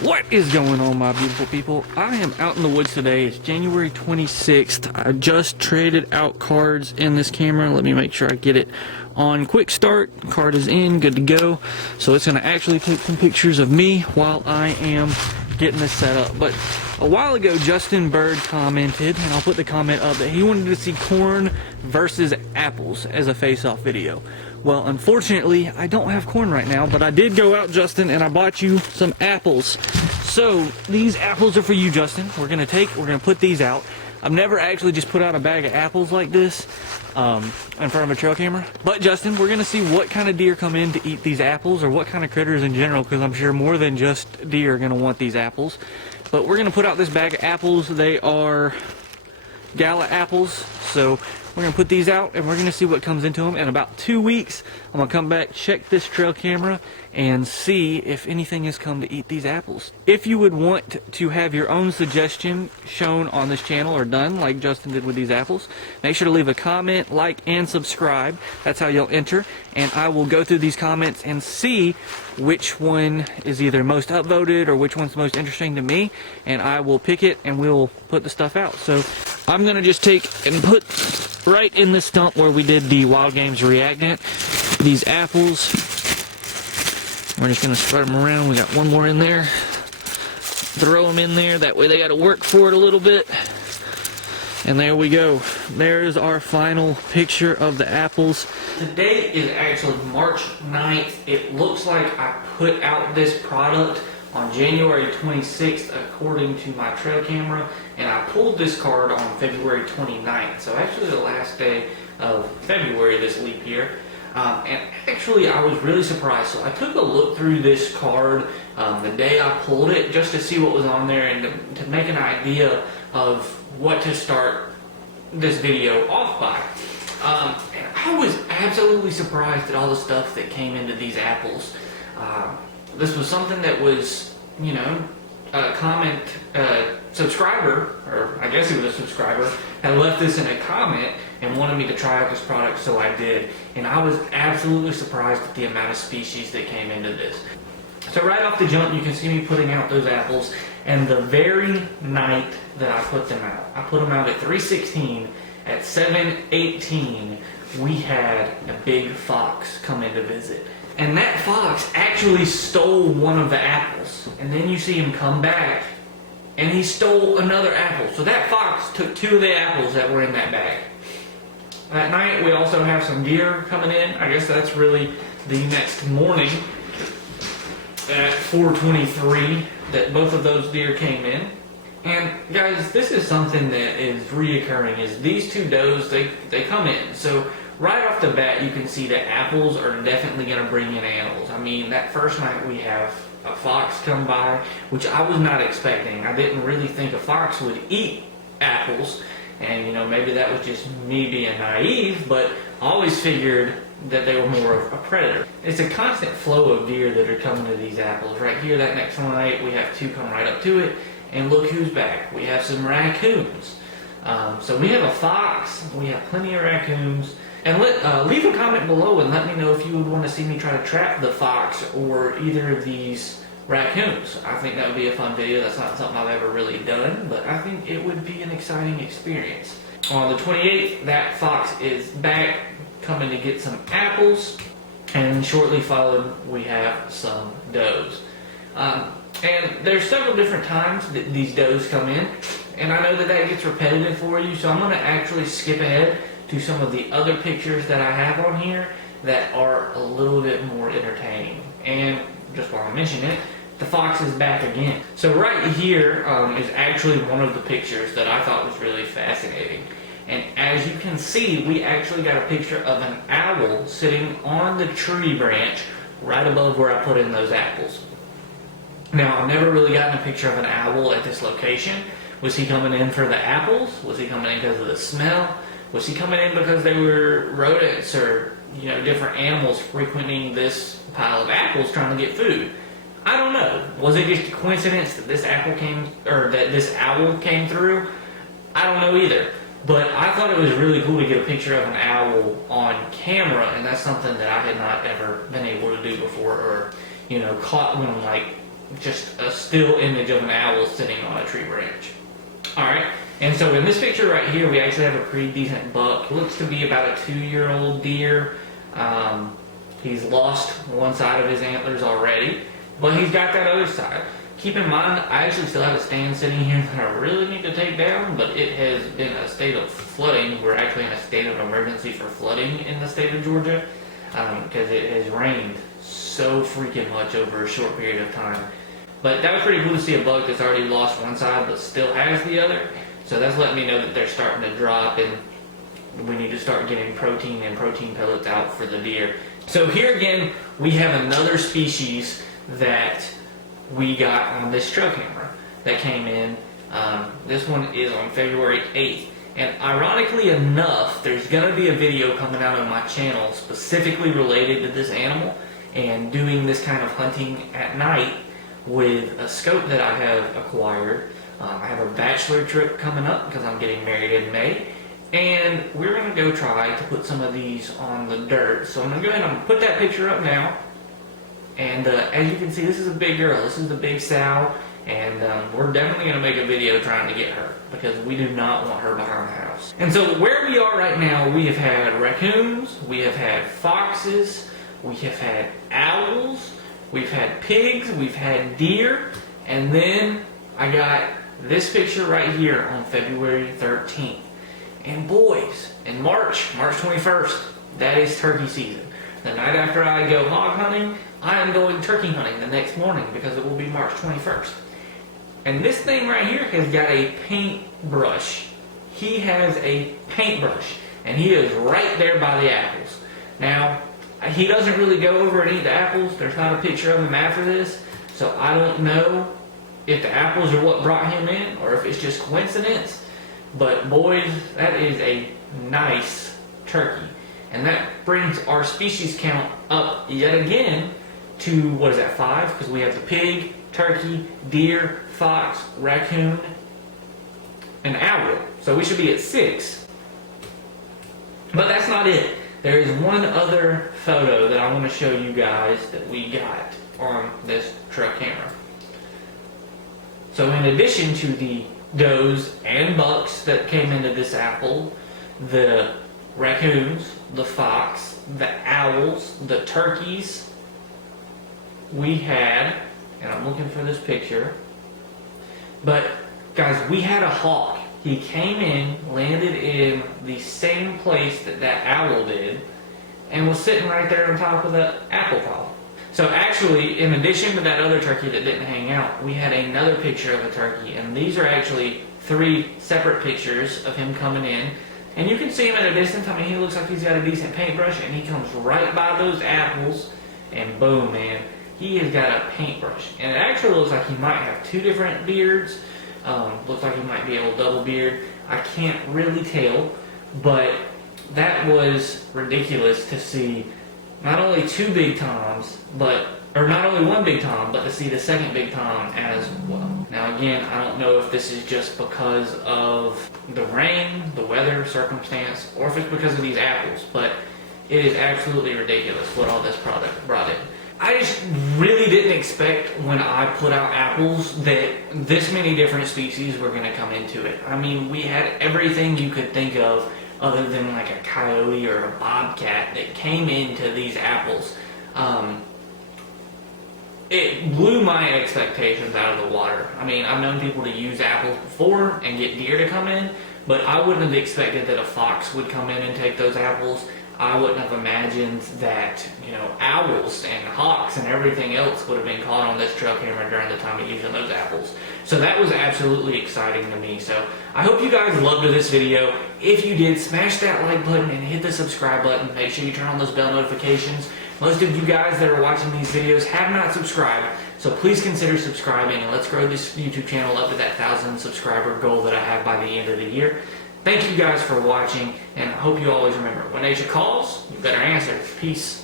What is going on, my beautiful people? I am out in the woods today. It's January 26th. I just traded out cards in this camera. Let me make sure I get it on quick start. Card is in, good to go. So it's going to actually take some pictures of me while I am getting this set up. But a while ago, Justin Bird commented, and I'll put the comment up, that he wanted to see corn versus apples as a face-off video. Well, unfortunately, I don't have corn right now, but I did go out, Justin, and I bought you some apples. So these apples are for you, Justin. We're gonna put these out. I've never actually just put out a bag of apples like this in front of a trail camera. But Justin, we're gonna see what kind of deer come in to eat these apples, or what kind of critters in general, because I'm sure more than just deer are gonna want these apples. But we're gonna put out this bag of apples. They are Gala apples, so we're gonna put these out and we're gonna see what comes into them. In about 2 weeks, I'm gonna come back, check this trail camera, and see if anything has come to eat these apples. If you would want to have your own suggestion shown on this channel or done like Justin did with these apples, make sure to leave a comment, like, and subscribe. That's how you'll enter, and I will go through these comments and see which one is either most upvoted or which one's most interesting to me, and I will pick it and we'll put the stuff out. So I'm gonna just take and put right in this stump where we did the Wild Games reactant these apples. We're just gonna spread them around. We got one more in there. Throw them in there. That way they got to work for it a little bit. And there we go. There's our final picture of the apples. The date is actually March 9th. It looks like I put out this product on January 26th according to my trail camera, and I pulled this card on February 29th. So actually the last day of February this leap year. And actually I was really surprised. So I took a look through this card the day I pulled it just to see what was on there and to make an idea of what to start this video off by. And I was absolutely surprised at all the stuff that came into these apples. This was something that was, you know, a comment, subscriber, or I guess he was a subscriber, had left this in a comment and wanted me to try out this product, so I did. And I was absolutely surprised at the amount of species that came into this. So right off the jump, you can see me putting out those apples, and the very night that I put them out, I put them out at 3:16, at 7:18, we had a big fox come in to visit. And that fox actually stole one of the apples. And then you see him come back, and he stole another apple. So that fox took 2 of the apples that were in that bag. That night, we also have some deer coming in. I guess that's really the next morning at 4:23 that both of those deer came in. And guys, this is something that is reoccurring, is these 2 does, they come in. So right off the bat, you can see that apples are definitely going to bring in animals. I mean, that first night we have a fox come by, which I was not expecting. I didn't really think a fox would eat apples. And, you know, maybe that was just me being naive, but I always figured that they were more of a predator. It's a constant flow of deer that are coming to these apples. Right here, that next one we have 2 come right up to it. And look who's back. We have some raccoons. So we have a fox, we have plenty of raccoons. And leave a comment below and let me know if you would want to see me try to trap the fox or either of these raccoons. I think that would be a fun video. That's not something I've ever really done, but I think it would be an exciting experience. On the 28th, that fox is back coming to get some apples, and shortly followed we have some does. And there's several different times that these does come in, and I know that that gets repetitive for you, so I'm going to actually skip ahead to some of the other pictures that I have on here that are a little bit more entertaining. And just while I mention it, the fox is back again. So right here is actually one of the pictures that I thought was really fascinating. And as you can see, we actually got a picture of an owl sitting on the tree branch right above where I put in those apples. Now, I've never really gotten a picture of an owl at this location. Was he coming in for the apples? Was he coming in because of the smell? Was he coming in because they were rodents or, you know, different animals frequenting this pile of apples trying to get food? I don't know. Was it just a coincidence that this apple came, or that this owl came through? I don't know either. But I thought it was really cool to get a picture of an owl on camera, and that's something that I had not ever been able to do before, or, you know, caught one like just a still image of an owl sitting on a tree branch. Alright, and so in this picture right here, we actually have a pretty decent buck. It looks to be about a 2-year-old deer. He's lost one side of his antlers already, but he's got that other side. Keep in mind, I actually still have a stand sitting here that I really need to take down, but it has been a state of flooding. We're actually in a state of emergency for flooding in the state of Georgia, because it has rained so freaking much over a short period of time. But that was pretty cool to see a buck that's already lost one side but still has the other. So that's letting me know that they're starting to drop, and we need to start getting protein and protein pellets out for the deer. So here again, we have another species that we got on this trail camera that came in. This one is on February 8th. And ironically enough, there's going to be a video coming out on my channel specifically related to this animal and doing this kind of hunting at night with a scope that I have acquired. I have a bachelor trip coming up because I'm getting married in May, and we're going to go try to put some of these on the dirt. So I'm going to go ahead and put that picture up now, and as you can see, this is a big girl. This is a big sow, and we're definitely going to make a video trying to get her because we do not want her behind the house. And so where we are right now, we have had raccoons, we have had foxes, we have had owls, we've had pigs, we've had deer, and then I got this picture right here on February 13th. And boys, in March 21st, that is turkey season. The night after I go hog hunting, I am going turkey hunting the next morning because it will be March 21st. And this thing right here has got a paintbrush. He has a paintbrush, and he is right there by the apples. Now, he doesn't really go over and eat the apples. There's not a picture of him after this, so I don't know if the apples are what brought him in or if it's just coincidence. But boys, that is a nice turkey. And that brings our species count up yet again to, what is that, 5? Because we have the pig, turkey, deer, fox, raccoon, and owl. So we should be at 6. But that's not it. There is one other photo that I want to show you guys that we got on this trail camera. So in addition to the does and bucks that came into this apple, the raccoons, the fox, the owls, the turkeys, we had, and I'm looking for this picture, but guys, we had a hawk. He came in, landed in the same place that that owl did, and was sitting right there on top of the apple pile. So actually, in addition to that other turkey that didn't hang out, we had another picture of a turkey, and these are actually 3 separate pictures of him coming in. And you can see him at a distance. I mean, he looks like he's got a decent paintbrush, and he comes right by those apples, and boom, man, he has got a paintbrush. And it actually looks like he might have 2 different beards. Looks like he might be able to double beard. I can't really tell, but that was ridiculous to see not only 2 big toms, or not only 1 big tom, but to see the second big tom as well. Now again, I don't know if this is just because of the rain, the weather circumstance, or if it's because of these apples, but it is absolutely ridiculous what all this product brought in. I just really didn't expect when I put out apples that this many different species were going to come into it. I mean, we had everything you could think of other than like a coyote or a bobcat that came into these apples. It blew my expectations out of the water. I mean, I've known people to use apples before and get deer to come in, but I wouldn't have expected that a fox would come in and take those apples. I wouldn't have imagined that, you know, owls and hawks and everything else would have been caught on this trail camera during the time of using those apples. So that was absolutely exciting to me. So I hope you guys loved this video. If you did, smash that like button and hit the subscribe button. Make sure you turn on those bell notifications. Most of you guys that are watching these videos have not subscribed, so please consider subscribing, and let's grow this YouTube channel up to that 1,000 subscriber goal that I have by the end of the year. Thank you guys for watching, and I hope you always remember, when nature calls, you better answer. Peace.